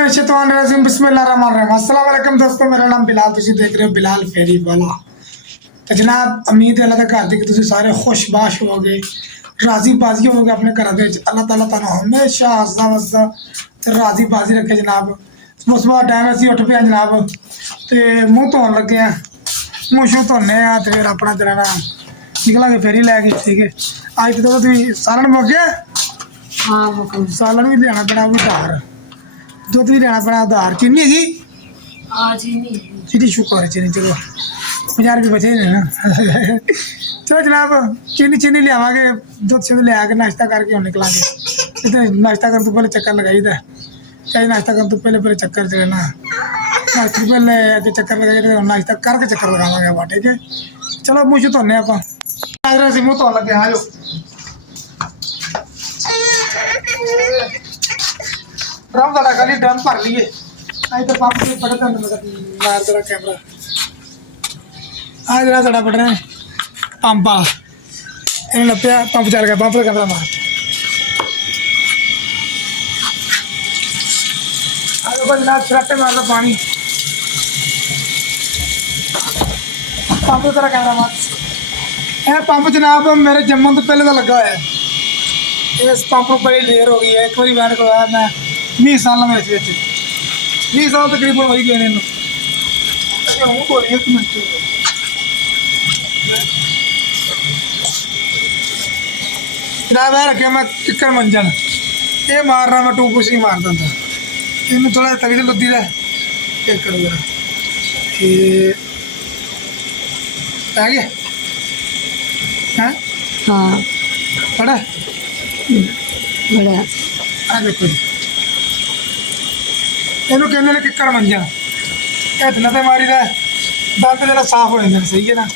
बिस्मिल्लाहिर्रहमानिर्रहीम। अस्सलाम वालेकुम दोस्तों, मेरा नाम बिलाल, तुसी देख रहे हो बिलाल फेरी वाला। तो जनाब उम्मीद है अल्लाह घर दी कि तुसी सारे खुशबाश होवोगे, राजी बाजी होवोगे अपने घर दे। अल्लाह ताला तुहानू हमेशा हसदा वसदा ते राजी बाजी रखे जनाब। सुबह टाइम असीं उठ पे जनाब ते मूँह धोन लगे हैं, मूँह शूह धोने तो फिर अपना जरा निकलांगे फेरी लैके। ठीक है, अज तो तुम सालन मुक गया। हाँ सालन भी लेना पैना उधार, दुद्ध भी लेना पैना उधार। चीनी हैगी? हाँ चीनी शुक्र है, चीनी चलो 50 रुपये बचे ने ना। चलो जनाब चीनी चीनी लियावांगे, दुद्ध शुद्ध लिया के नाश्ता करके हम निकलांगे। नाश्ता करने तो पहले चक्कर लगाई था, चाहे नाश्ता करने तो पहले चक्कर चले ना, नाश्ते पहले चक्कर लगाई तो नाश्ता करके चक्कर लगावांगे आप। ठीक है चलो मुँह शू धोने आप, मुँह धोन लगे। हाँ जो ड्रम का खाली ड्रम भर लिए अज तो पंप से पड़े मार तेरा कैमरा आ जरा साढ़ा पड़ रहा है पंप आ इन नपया पंप चल गया, पंप का कैमरा मार जनाब छराटे मार लो पानी पंप तेरा कैमरा मार। यह पंप जनाब मेरे जम्मन तो पहले तो लगा हुआ है, इस पंप को बड़ी देर हो गई है। एक बार मैंने को मैं 20 साल में 20 साल तकरीबन हो ही गए एक मिनट जनाब है रखे मैं किक्कर मंजन ये मारना, मैं टू कुछ नहीं मारता था इन थोड़ा तवी तो लुद्दी है करो जरा आ गया। हाँ हाँ बड़ा बड़ा आ देखो जी ਇਹਨੂੰ ਕਹਿੰਦੇ ਨੇ ਕਿੱਕਰ ਮੰਜਾ। ਹੱਥਾਂ ਤੇ ਮਾਰੀ ਦਾ ਦੰਦ ਜਿਹੜਾ ਸਾਫ਼ ਹੋ ਜਾਂਦੇ ਨੇ। ਸਹੀ ਹੈ ਨਾ,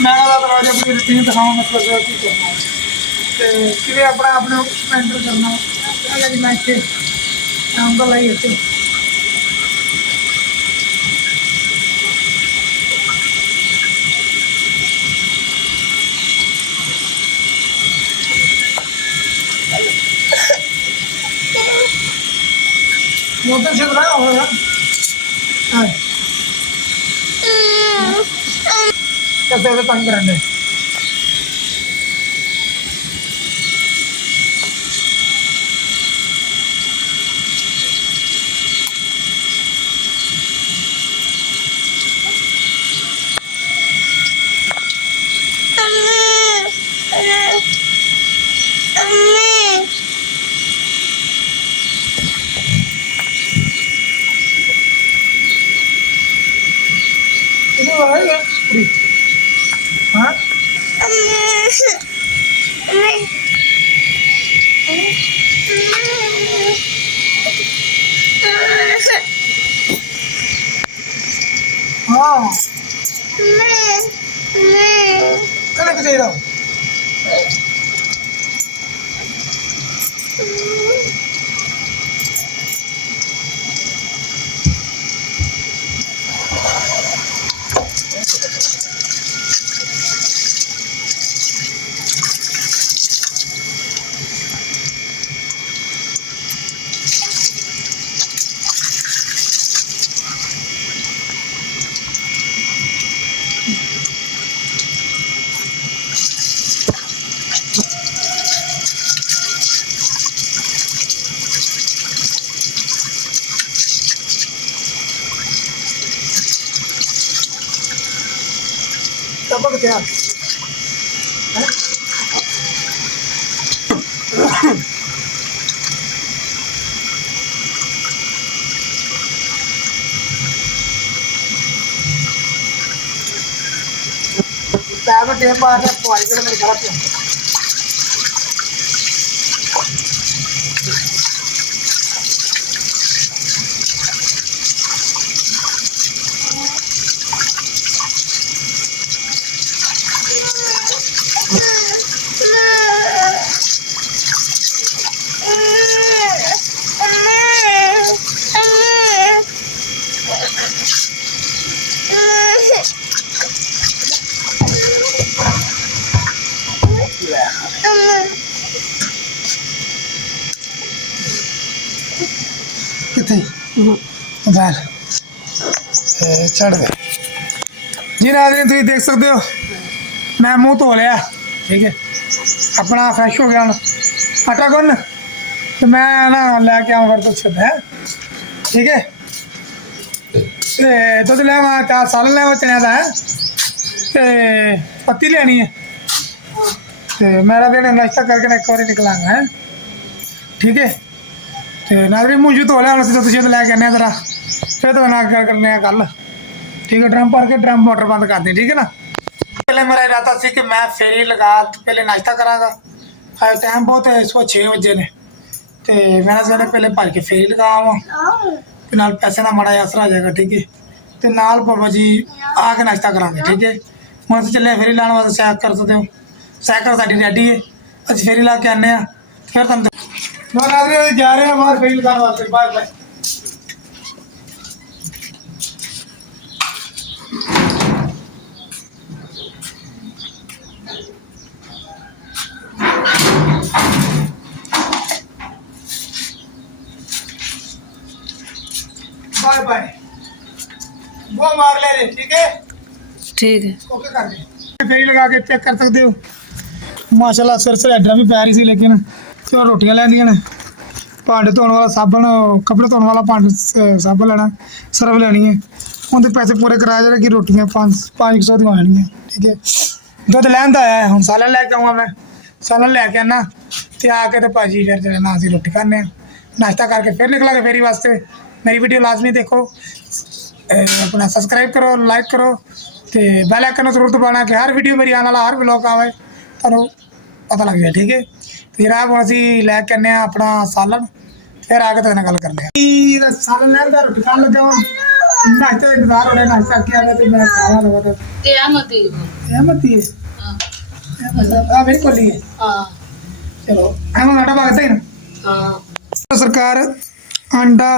ਮੈਂ ਦਾ ਦਰਵਾਜ਼ਾ ਆਪਣੀ ਰੂਟੀਨ ਦਿਖਾਵਾਂ ਮਤਲਬ ਕੀ ਕਰਨਾ ਤੇ ਕਿਵੇਂ ਆਪਣਾ ਆਪਣੇ ਮੈਂਟਰ ਕਰਨਾ। ਅਗਰ ਜੀ ਮੈਂ ਇੱਥੇ ਕੰਮ ਦਾ ਲਈ ਇੱਥੇ मोटर से बनाया होगा कैसे तंग करने हाँ हाँ कल के चाहिए तब क्या टेप आ गया मेरे घर पे। ਸੀ ਬੈਲ ਚੜ ਗਏ ਜੀ। ਨਾਜ਼ਰੀਨ ਤੁਸੀਂ ਦੇਖ ਸਕਦੇ ਹੋ ਮੈਂ ਮੂੰਹ ਧੋ ਲਿਆ, ਠੀਕ ਹੈ, ਆਪਣਾ ਫਰੈਸ਼ ਹੋ ਗਿਆ। ਹੁਣ ਆਟਾ ਗੁੰਨ ਤੇ ਮੈਂ ਨਾ ਲੈ ਕੇ ਆਵਾਂ ਫਿਰ ਕੁਛ ਹੈ, ਠੀਕ ਹੈ। ਤੇ ਦੁੱਧ ਲੈਵਾਂ, ਚਾਹ ਸਾਲ ਲੈਵਾਂ ਚਣਿਆਂ ਦਾ ਹੈ, ਤੇ ਪੱਤੀ ਲੈਣੀ ਹੈ। ਤੇ मेरा दिन नाश्ता करके ना एक बार निकलांगा है, ठीक है। तो नाज़रीन मुझे तो लिया तो तुझे तो लैके आने जरा फिर तो ना करने गल, ठीक है। ड्रम भर के ड्रम मोटर बंद कर दें, ठीक है ना। पहले मेरा इरादा सी कि मैं फेरी लगा पहले नाश्ता करांगा। टाइम बहुत है, इसको 6 बजे ने, तो मैंने सोचा पहले भर के फेरी लगा आवां, तो नाल पैसे ना माड़ा असर आ जाएगा, ठीक है। तो नाल बाबा जी आके नाश्ता करांगे, ठीक है। हम तो चले फेरी लाने वास्ते सैर कर सकते हो, साइकिल साड़ी रेडी है, ਅਸੀਂ ਫੇਰੀ ਲਾ ਕੇ ਆਨੇ ਆ ਫਿਰ ਤੁਹਾਨੂੰ ਨਾਜ਼ਰੀਨ ਜਾ ਰਹੇ ਆ ਬਾਹਰ ਫੇਰੀ ਲਗਾਉਣ ਵਾਸਤੇ। Bye bye. Bye bye. वो मार ले रहे, ठीक है, ठीक है। ओके कर दे। फेरी लगा के चेक कर सकते हो माशाल्लाह। सिर सलैडा भी पै रही सी, लेकिन तो रोटियां लैंदियां ने। भांडे धोने वाला साबन, कपड़े धोने वाला भांडे साबन लेना, सर्फ लेनी है। उनके पैसे पूरे कराए जाने कि रोटियां 500 दी आनी है, ठीक है। दुद्ध लैन दा आया हूँ, सालन लैके आऊँगा मैं, सालन लैके आना तो आके तो भाजी फिर जो ना असीं रोटी खाने, नाश्ता करके फिर निकलांगे फेरी वास्ते। मेरी वीडियो लाजमी देखो, अपना सब्सक्राइब करो, लाइक करो, तो बैल आइकन जरूर दबाना कि हर वीडियो मेरी आने वाला हर व्लॉग आवे तो पता लग जाए, ठीक है। तो जनाब हम असीं लैके आने अपना सालन, फिर आके तो गल करने सालन लैन दा रोटी खान लगा हूँ। नाश्ते का इंतजार हो रहा है, नाश्ता किया गया तो मैं खावा लगा तो क़यामती है हाँ मेरी कोली है। चलो हम आटा पाता ही ना सरकार अंडा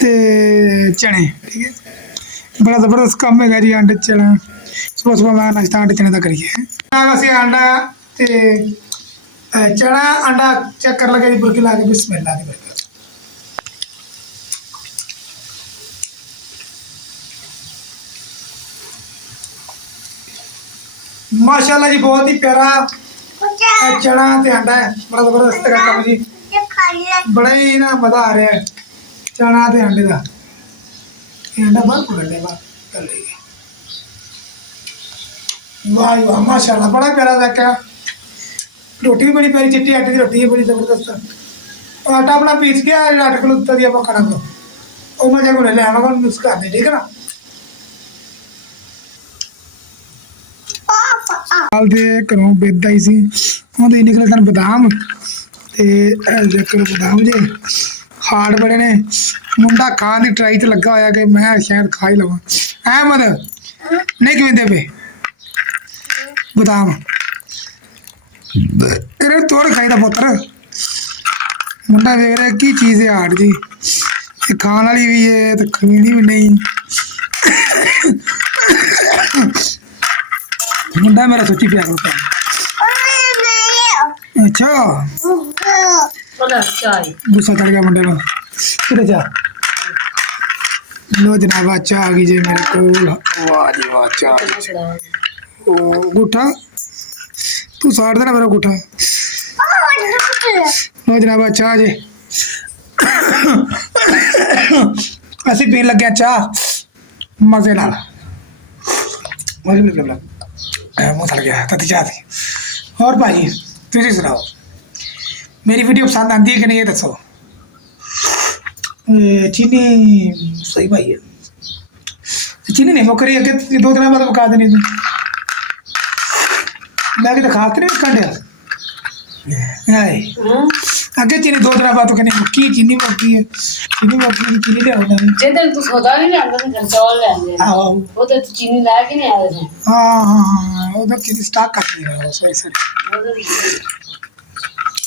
ते चने, ठीक है। बड़ा जबरदस्त काम है जी अंडे चना। सुबह सुबह मैं नाश्ता अंडे चने का करिए। असीं अंडा ते चना अंडा चेक कर लगे जी, बुरकी ला के बिस्मिल्लाह दी बरकत। माशाल्लाह जी बहुत ही प्यारा चना ते अंडा है, बड़ा जबरदस्त काम जी, बड़ा ही ना मजा आ रहा है चना ते अंडे का। अंडा बाहर पकड़ने वाह कर लेंगे, वाह वाह माशाल्लाह बड़ा प्यारा देखा। रोटी भी बड़ी प्यारी, चिट्टी आटे की रोटी है, बड़ी जबरदस्त। आटा अपना पीस के आटे को उत्तर दिया पकड़ा को वो मजा को ले आवागा मिक्स कर दे, ठीक है ना। हाल दे घरों बेदा ही सी, ਉਹਦੇ ਨਿਕਲੇ ਸਨ ਬਦਾਮ ਤੇ ਜੇਕਰ ਬਦਾਮ ਜੇ ਹਾਰਡ ਬੜੇ ਨੇ। ਮੁੰਡਾ ਖਾਣ ਦੀ ਟਰਾਈ ਤੇ ਲੱਗਾ ਹੋਇਆ ਕਿ ਮੈਂ ਸ਼ਾਇਦ ਖਾ ਹੀ ਲਵਾਂ। ਅਹਿਮਦ ਨਹੀਂ ਕਿਵੇਂ ਦੇ ਪਏ ਬਦਾਮ ਇਹਨੇ ਤੋੜ ਖਾਈਦਾ ਪੁੱਤਰ। ਮੁੰਡਾ ਵੇਖ ਰਿਹਾ ਕੀ ਚੀਜ਼ ਹੈ ਹਾਰਡ ਜੀ, ਇਹ ਖਾਣ ਵਾਲੀ ਵੀ ਹੈ ਤੇ ਖਾਣੀ ਵੀ ਨਹੀਂ। मुंडा मेरा सोची प्यार होता है। अच्छा गुस्सा चढ़ गया मुंडे को, किधर जा लो जनाब चाह आ गई जी मेरे को। वाह जी वाह चाह गुठा तू साड़ देना मेरा गुठा। लो जनाब चाह जी असी पीन लगे चाह मजे नाल, मुँह थल गया तती चाह थी। और भाई तुझे सुनाओ मेरी वीडियो पसंद आती है कि नहीं ये दसो। चीनी सही भाई है, चीनी नहीं मुकरी अगे 2 दिन बाद मुका देनी तू। मैं कि खा के नहीं कंडिया अगे चीनी 2 दिन बाद कहने मुक्की चीनी मुक्की है, चीनी मुक्की की चीनी ले आना जेदन तू सौदा नहीं लांदा ते चौल ले आंदे। आओ वो तो चीनी ला के नहीं आए थे। हाँ हाँ हाँ उधर चीनी स्टॉक करती है। सॉरी सॉरी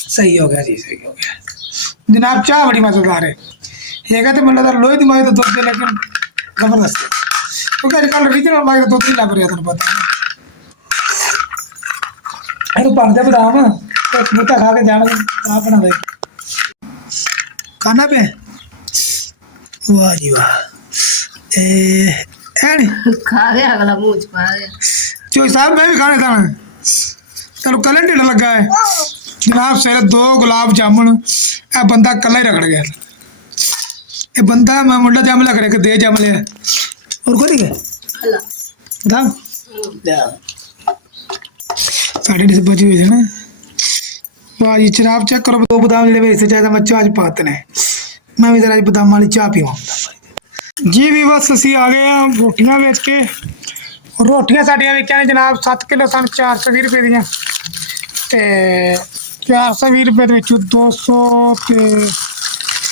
सही हो गया जी, सही हो गया जनाब। चाह बड़ी मजेदार है तो मतलब लोहे दिमाग तो दुध, लेकिन जबरदस्त है क्योंकि अजकल रीजनल माइक दुध नहीं लग रहा, तुम पता है पाते बदाम बूटा खा के जाना कहाँ बना दे खाना पे वाह जी वाह खा गया अगला मुंह च पा गया जो साहब मैं भी खाने था तेन कल ढिड लगा है जनाब सवेरे 2 गुलाब जामुन ए बंदा कला ही रगड़ गया ये बंदा मैं मुंडा जाम लग रहा दे जाम लिया और को नहीं अल्लाह था साढ़े 10 बजे हुए थे ना वाह जी जनाब चेक करो 2 बादाम ले मेरे से ज़्यादा मैं चाह पाते ने मैं भी जरा बादाम वाली चाह पीवा जी भी बस असी आ गए हैं रोटियां बेच के रोटियां साडियां विकियां ने जनाब 7 किलो सन 420 रुपए दियां ते 420 रुपए दे विचों 200 ते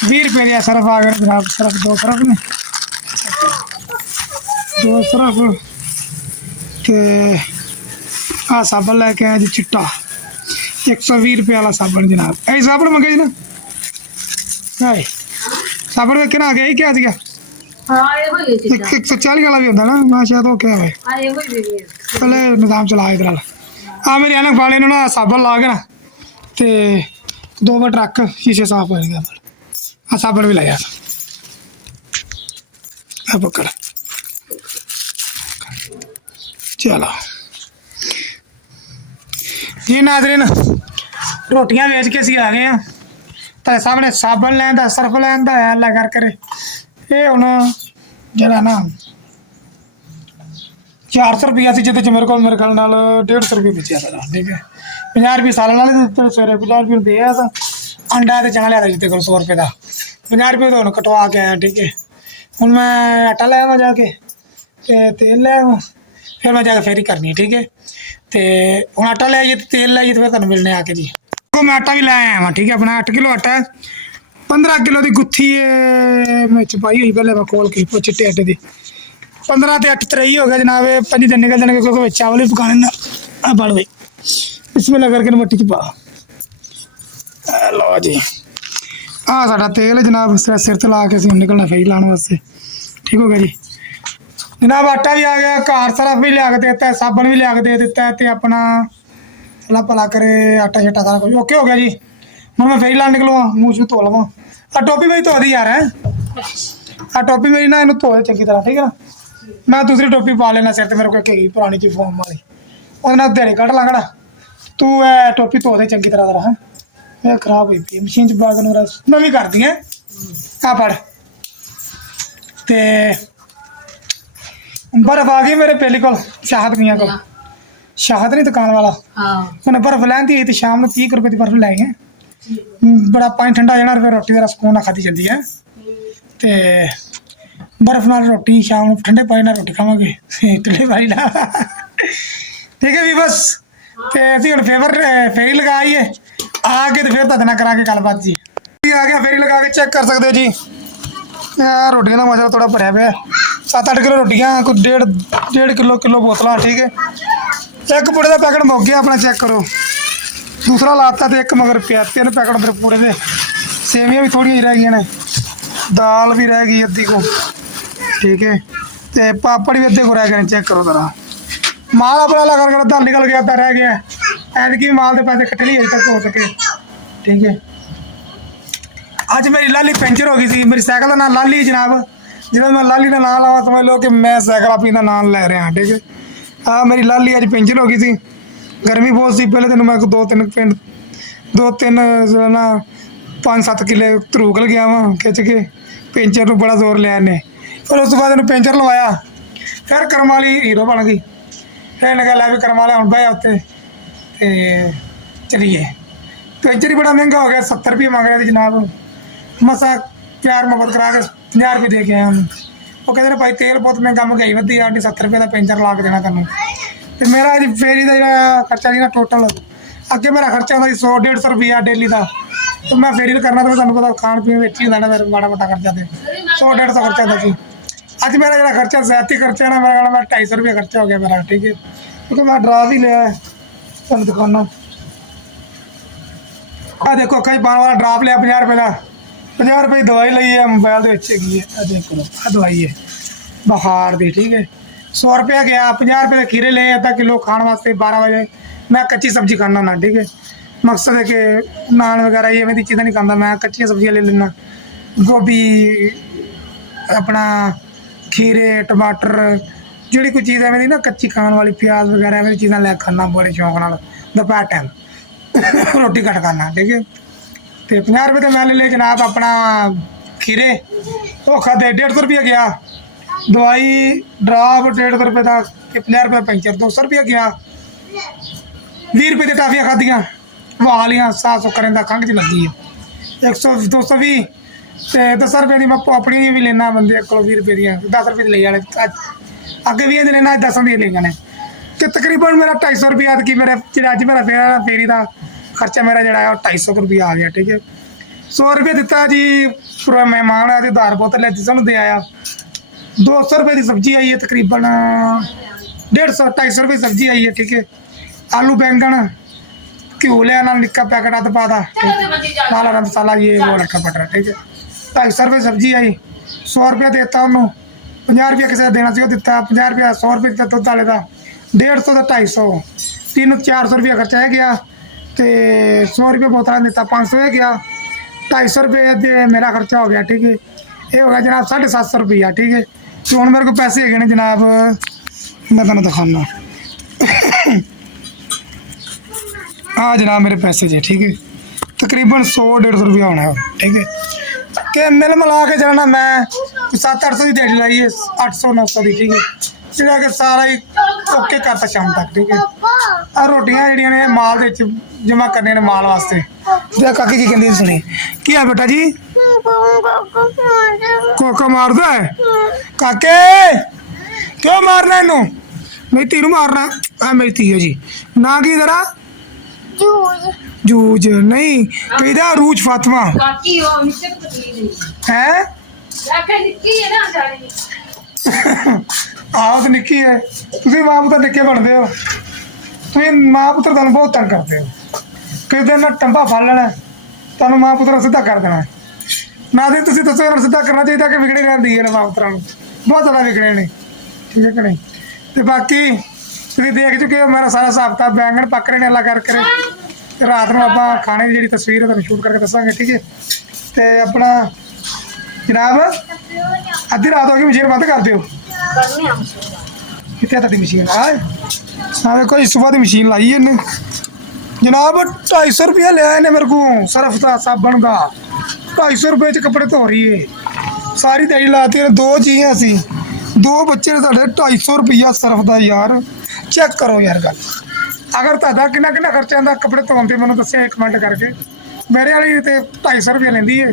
20 रुपए दिया सरफ आ गया जनाब सरफ 2 सरफ ने 2 सरफ ते आ साबन लेके आया जी चिट्टा 120 रुपए वाला साबन जनाब ऐ साबन मंगे जी ना है साबन कितना आ गया क्या दिया हां ये हो गई चिट्टा 140 वाला भी होता ना मैं शायद वो क्या है हां ये हो गई पहले निजाम चला इधर आ मेरे अनक वाले ने ना साबन ला के ना ते 2 बार ट्रक शीशे साफ हो गया आ साबन भी लाया अब पकड़ चलो जी नाज़रीन रोटियां बेच के असीं आ गए हैं तो सामने साबन लैंदा सर्फ लैंदा है अल्लाह कर करे ये हुण जरा ना 400 रुपया सी जिहदे च मेरे ख्याल नाल 150 रुपये बचिया था ठीक है 50 रुपये सालन वाले दित्ते सवेरे 50 रुपये दे आया था अंडा ते चना लिया जिते को 100 रुपये का 50 रुपये तो हुण कटवा के आया ठीक है हुण मैं आटा ले आवां जाके ते तेल ले आवां फिर मैं जाके फेरी करनी है ठीक है तो हुण आटा ले आइए तेल ले आइए तो फिर तुहानूं मिलने आके जी को मैं आटा भी ले आया वां ठीक है अपना 8 किलो आटा है 15 किलो की गुत्थी में छपाई हुई पहले मैं खोल के चिट्टे आटे की 15 ते 8 3 हो गया जनाब 5 दिन निकल जाने क्योंकि चावल भी पकाने ना बड़ भाई इसमें लगा करके मट्टी च पा लो जी हाँ साडा तेल जनाब सिर ते ला के निकलना फेरी लाने वास्ते ठीक हो गया जी जनाब आटा भी आ गया घर सरफ भी लिया के देता है साबन भी लिया के दे देता है तो अपना अल्लाह भला करे आटा शटा सारा कुछ ओके हो गया जी मैं फेरी लाने निकलवा मुँह शू धो लवा आ टोपी मेरी धो दी यार है आ टोपी मेरी ना इन्हू धो दे चंगी तरह ठीक है ना मैं दूसरी टोपी पा लेना सिर ते मेरे को एक पुरानी जी फोम वाली और दिहाड़ी कढ़ लांगड़ा तू टोपी धो दे चंगी तरह है ये खराब हुई पी मशीन च पा के नवीं कर दी है आ पढ़ ते बर्फ आ गई मेरे पहले को शाहद मियाँ को शाहद नहीं दुकान वाला उन्हें बर्फ लैंदी तो शाम को 30 रुपए की बर्फ लै गए बड़ा पानी ठंडा जाना फिर रोटी जरा सुकून ना खाधी जाती है तो बर्फ नाल रोटी शाम को ठंडे पानी नाल रोटी खावांगे ठंडे पानी नाल ठीक है भी बस तो असीं हुण फेरी लगाई है आके तो फिर तुहाडे नाल करांगे गलबात जी आ गया फेरी लगा के चेक कर सकते हो जी रोटियां का मसाला थोड़ा भरया पे 7-8 किलो रोटियां कोई 1.5 किलो बोतल ठीक है एक पूड़े का पैकेट मुक गया अपना चेक करो दूसरा लाता तो एक मगर पिया 3 पैकेट उधर पूड़े के सेवियां भी थोड़ी रह गई ने दाल भी रह गई अद्धी को ठीक है तो पापड़ भी अद्धे को रह गए चेक करो जरा माल अपना लगा कर दाल निकल गया था रह गया ऐतकी माल के पैसे कट्टे नहीं अजे तक हो सके ठीक है अज मेरी लाली पंचर हो गई थी मेरी साइकिल का नाम लाली जनाब जो मैं लाली का नाम लावा समझ लो कि मैं साइकिल अपनी का नाम ले रहा ठीक है हाँ मेरी लाली अज पंचर हो गई थी गर्मी बहुत सी पहले दिन मैं 2-3 ना 5-7 किले धरूक गया वहाँ खिंच के पेंचर को बड़ा जोर लिया ने फिर उस बाद पेंचर लवाया फिर कर्म वाली हीरो बन गई फिर इन्हें कहा भी कर्म वाला हम बह उत्ते चलिए पेंचर ही बड़ा महंगा हो गया 70 रुपये मांग रहे थे जनाब मसा प्यार मोहब्बत करा के 50 रुपये दे के आया हूँ वो कहते भाई तेल बहुत महंगा महंगाई वधी है 70 रुपये का पेंचर ला के देना तेन तो मेरा अज फेरी का जो खर्चा जी ना टोटल अगे मेरा खर्चा होता 100-150 रुपया डेली का तो मैं फेरी करना तो तुम पता खाण पीन ही होता ना मेरा माड़ा मोटा खर्चा तो 100-150 खर्चा होता जी अज मेरा जो खर्चा ज्यादा खर्चा ना मेरा 250 रुपये खर्चा हो गया मेरा ठीक है क्योंकि मैं ड्रा भी लिया तुम दुकाना आ देखो कई पाने वाला ड्राप लिया 50 रुपये का 50 रुपये की दवाई ली है मोबाइल के बेचेगी है देखो आ दवाई है बुखार की ठीक है 100 रुपया गया 50 रुपये के खीरे ले आधा किलो खाने वास्ते 12 बजे मैं कच्ची सब्जी खाना ना ठीक है मकसद है कि नान वगैरह ये मेरी चीज़ें नहीं खाता मैं कच्ची सब्जियाँ ले लेना गोभी अपना खीरे टमाटर ਜਿਹੜੀ ਕੋਈ ਚੀਜ਼ ਐਵੇਂ ਦੀ ਨਾ ਕੱਚੀ ਖਾਣ ਵਾਲੀ ਪਿਆਜ਼ ਵਗੈਰਾ ਐਵੇਂ ਦੀ ਚੀਜ਼ਾਂ ਲੈ ਕੇ ਖਾਣਾ ਬੜੇ ਸ਼ੌਂਕ ਨਾਲ ਦੁਪਹਿਰ ਟਾਈਮ ਰੋਟੀ ਘੱਟ ਖਾਣਾ ਠੀਕ ਹੈ। ਤੇ 50 ਰੁਪਏ ਤੇ ਮੈਂ ਲੈ ਲਿਆ ਜਨਾਬ ਆਪਣਾ खीरे वो खाते 150 रुपया गया दवाई ड्राप 150 रुपये का 50 रुपये पंचर 200 रुपया गया 20 रुपये की टाफियाँ खादियाँ बहा लिया 700 करें खंघ च लगी है 100 220 तो 10 रुपये की मैं अपनी भी लेना बंदे को 20 रुपये दी 10 रुपये ले जाने अगे भी लेना 10 रुपये ले जाने तो तकरीबन मेरा 250 रुपया कि मेरा अज मेरा फेरी का खर्चा मेरा जोड़ा 250 रुपया आ गया ठीक है। 100 रुपये दिता जी पूरा मेहमान है उधार बोतल लेती सानू दे आया 200 रुपये की सब्जी आई है तकरीबन 150 250 रुपये सब्जी आई है ठीक है। आलू बैंगन घ्यू लिया ना निक्का पैकेट अद्ध पा दा नाल मसाला ये वो रखा पट रहा ठीक है। 250 रुपये सब्जी आई 100 रुपया देता उन्होंने 50 रुपया किसी देना सी दिता 50 रुपया 100 रुपये दिता दुध वाले का 150 का 250 तीन 400 रुपया खर्चा है गया तो 100 रुपये बोतल दिता 500 है गया 250 रुपये दे मेरा खर्चा हो गया ठीक है। ये हो गया जनाब 750 रुपया ठीक है। तो हूँ मेरे को पैसे है ने जनाब मैं तुम दिखाना हाँ जनाब मेरे पैसे जी ठीक है तकरीबन 100-150 रुपया होना है ठीक है। कि मिल मिला के जाना मैं 700-800 की दिहाड़ी लाई है 800-900 की ठीक है ਜਿਹੜਾ ਕਿ ਸਾਰਾ ਹੀ ਓਕੇ ਕਰਤਾ ਸ਼ਾਮ ਤੱਕ ਠੀਕ ਹੈ। ਆ ਰੋਟੀਆਂ ਜਿਹੜੀਆਂ ਨੇ ਮਾਲ ਦੇ ਵਿੱਚ ਜਮਾ ਕਰਨੇ ਨੇ ਮਾਲ ਵਾਸਤੇ ਤੇ ਕਾਕੀ ਕੀ ਕਹਿੰਦੀ ਸੁਣੀ ਕੀ ਆ ਬੇਟਾ ਜੀ ਕੋਕਾ ਮਾਰਦਾ ਹੈ ਕਾਕੇ ਕਿਉਂ ਮਾਰਨਾ ਇਹਨੂੰ ਮੇਰੀ ਧੀ ਨੂੰ ਮਾਰਨਾ ਆ ਮੇਰੀ ਧੀ ਹੈ ਜੀ ਨਾ ਕੀ ਜ਼ਰਾ ਜੂਜ ਨਹੀਂ ਕਿਹਦਾ ਰੂਜ ਫਾਤਮਾ ਬਾਕੀ ਉਹ ਮਿੱਟੇ ਪਤਲੀ ਦੀ ਹੈ ਆਖੇ ਨਿੱਕੀ ਹੈ ਨਾ ਜਾਣੀ ਆਹ ਤਾਂ ਨਿੱਕੀ ਹੈ ਤੁਸੀਂ ਮਾਂ ਪੁੱਤਰ ਨਿੱਕੇ ਬਣਦੇ ਹੋ ਤੁਸੀਂ ਮਾਂ ਪੁੱਤਰ ਤੁਹਾਨੂੰ ਬਹੁਤ ਤੰਗ ਕਰਦੇ ਹੋ ਕਿਸੇ ਦਿਨ ਨਾ ਟੰਬਾ ਫੜ ਲੈਣਾ ਤੁਹਾਨੂੰ ਮਾਂ ਪੁੱਤਰ ਸਿੱਧਾ ਕਰ ਦੇਣਾ ਨਾ ਦੇ ਤੁਸੀਂ ਦੱਸੋ ਇਹਨਾਂ ਸਿੱਧਾ ਕਰਨਾ ਚਾਹੀਦਾ ਕਿ ਵਿਗੜੇ ਰਹਿੰਦੀ ਹੈ ਮਾਂ ਪੁੱਤਰਾਂ ਨੂੰ ਬਹੁਤ ਜ਼ਿਆਦਾ ਵਿਗੜੇ ਨੇ ਠੀਕ ਹੈ ਕਿ ਨਹੀਂ। ਤੇ ਬਾਕੀ ਤੁਸੀਂ ਦੇਖ ਚੁੱਕੇ ਹੋ ਮੇਰਾ ਸਾਰਾ ਹਿਸਾਬ ਕਿਤਾਬ ਬੈਂਗਣ ਪੱਕ ਰਹੇ ਨੇ ਅੱਲਾ ਕਰ ਕਰੇ ਤੇ ਰਾਤ ਨੂੰ ਆਪਾਂ ਖਾਣੇ ਦੀ ਜਿਹੜੀ ਤਸਵੀਰ ਹੈ ਤੁਹਾਨੂੰ ਸ਼ੂਟ ਕਰਕੇ ਦੱਸਾਂਗੇ ਠੀਕ ਹੈ। ਤੇ ਆਪਣਾ ਜਨਾਬ ਅੱਧੀ ਰਾਤ ਹੋ ਗਈ ਮਸ਼ੀਨ ਬੰਦ ਕਰ ਦਿਓ ਕਿੱਥੇ ਤੁਹਾਡੀ ਮਸ਼ੀਨ ਆ ਦੇਖੋ ਇਸ ਸੁਬਾਹ ਦੀ ਮਸ਼ੀਨ ਲਾਈ ਇਹਨੇ जनाब 250 रुपया लिया इन्हें मेरे को सर्फ का साबन का 250 रुपये च कपड़े धो रही है सारी दिहाड़ी लाती है 2 चीज़ें असी 2 बच्चे ने साढ़े 250 रुपया सर्फ का यार चेक करो यार गल अगर तुहाडा किन्ना किन्ना खर्चा आंदा कपड़े धोन ते मैनूं दस्सिओ एक कमेंट करके मेरे वाली तो 250 रुपया लेंदी है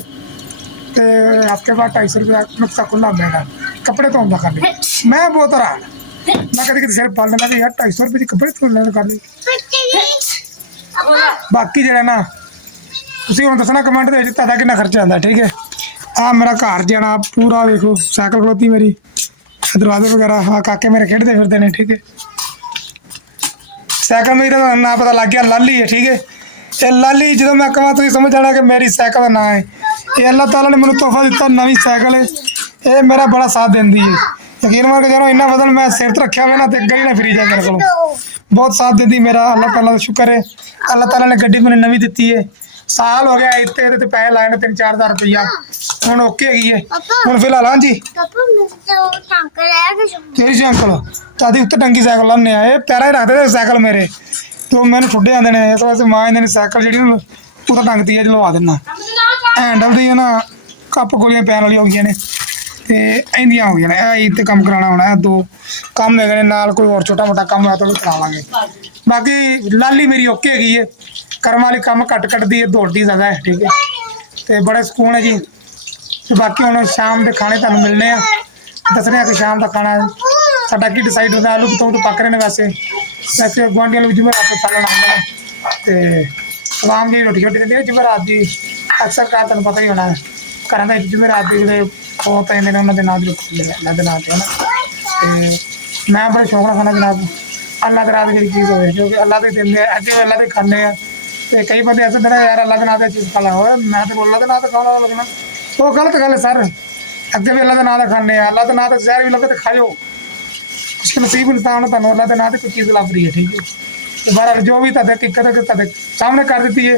तो हफ्ते बाद 250 रुपया नुकसा खुला मेरा कपड़े धोन का खाली मैं बहुत हैरान मैं कभी किसी सिर पा लेंदा कि यार 250 रुपये कपड़े धोने का खाली बाकी जो है ना तुम हम दसना कमेंट के तुहाडा कितना खर्चा आता ठीक है। आ मेरा घर जाना पूरा देखो साइकिल खड़ोती मेरी दरवाजे वगैरह हाँ काके मेरे खेडते फिरते हैं ठीक है। साइकिल मेरी का ना पता लग गया लाली है ठीक है। ये लाली जो मैं कहा तुम समझ जाना कि मेरी साइकिल का ना है ये अल्लाह ताला ने मैंने तोहफा दिता नवी साइकिल है ये मेरा बड़ा साथ देंदी है यकीन मान के जानो इन्ना वजन मैं सिर तो रखा हुआ ना तो गली ना फिरी जाए मेरे को बहुत साथ देती मेरा अल्लाह ताला का शुक्र है। अल्लाह ताला ने गड्डी मैंने नवी दी है साल हो गया इतने पैसे लाए ने 3-4 हज़ार रुपया हूँ ओके हैगी है हूँ फिलहाल हाँ जी तेरी सी अंकल तादी उत्ते टंकी साइकिल लाने आए पैरा ही रखते थे साइकिल मेरे तो मैंने ठुडे आते हैं तो वैसे माँ इन्होंने साइकिल जी उत्तर टंगती है लवा देना हैंडल दी ना कप गोलियां पैन वाली हो गई ने तो इंदियां हो गई ने तो काम कराना होना है 2 काम है नाल कोई और छोटा मोटा काम है तो भी करा लाँगे। बाकी लाली मेरी ओके हैगी है कर्म वाली काम घट कटती है दौड़ती ज़्यादा है ठीक है तो बड़े सुकून है जी। तो बाकी हम शाम के खाने तुहानूं मिलने दसने कि शाम का खाना साडा की डिसाइड होता आलू तो पक रहे हैं वैसे गुआढ़ियों भी जुमेरात सालन आते हैं तो आम जी रोटी शोटी देते जुमेरात की अक्सर घर तुहानूं पता ही होना है घर का जुमेरात की वो पै जाते हैं उन्होंने नाम भी रखते हैं अल्लाह के नाम से है ना। तो मैं बड़े शौक नाल खाना जनाब अल्लाह के राह की चीज़ हो क्योंकि अल्लाह के देंगे अगे अल्लाह के खाने तो कई बंदे ऐसे दिन यार अल्लाह के नाम से चीज़ खा ला मैं तो अल्लाह के नाम से खाना लगना वो गलत गल है सर अगे भी अल्लाह के नाम से खाने अल्लाह के नाम से जहर भी लगे तो खाओ कुछ नसीब इंसान तुम अल्लाह के नाम से कोई चीज़ लभ रही है ठीक है। तो बहरहाल जो भी तुहाडे हकीकत सामने कर दी है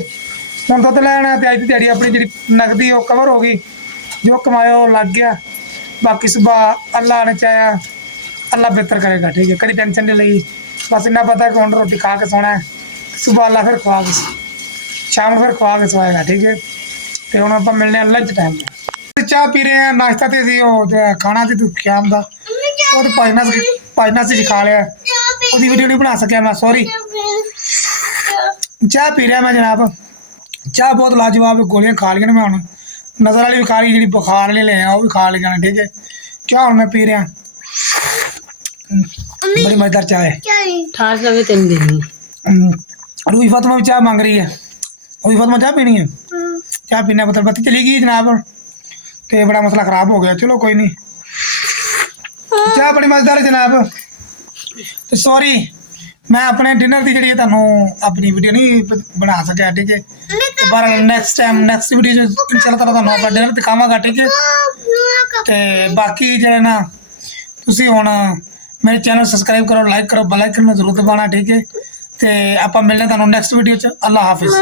हूँ दुध लैना तो अज की दिहाड़ी अपनी जी नकदी वो कवर हो गई जो कमाया वो लग गया बाकी सुबह अल्लाह ने चाहा अल्लाह बेहतर करेगा, ठीक है। कभी टेंशन नहीं लगी, बस इतना पता है कि हुण रोटी खा के सोना है, सुबह अल्लाह फिर खुआ के शाम फिर खुआ के सोएगा, ठीक है। तो हुण आपां मिलने लंच टाइम में चाह पी रहे हैं, नाश्ता तो सी खाना सी तो शाम का वो तो पाजना से खा लिया, ਉਹਦੀ ਵੀਡੀਓ नहीं बना सकिया मैं, सॉरी। चाह पी रहा मैं जनाब, चाह बहुत लाजवाब, गोलियां खा लिया मैं हुण, नज़र वाली भी खा ली, जी बुखार वाली ले वो भी खा लिया, ठीक है। चाह हुण मैं पी रहा, बड़ी मजेदार चाह है। ठार का भी तेन देनी रूही फातिमा भी चाह मांग रही है, रूही फातिमा चाह पीनी है, चाह पीने मतलब बत्ती चली गई जनाब, तो बड़ा मसला खराब हो गया। चलो कोई नहीं, चाह बड़ी मजेदार है जनाब। तो सॉरी मैं अपने डिनर की जी अपनी वीडियो नहीं बना सकिया, ठीक है। तो पर नैक्सट टाइम नैक्सट वीडियो इंशाल्लाह ताला तुहानूं अपना डिनर दिखावांगा, ठीक है। तो बाकी जो ना तुसीं हुण मेरे चैनल सबसक्राइब करो, लाइक करो, बेल आइकन में जरूर दबाना, ठीक है। तो आपां मिलने तुहानूं नैक्सट वीडियो च। अल्लाह हाफिज़।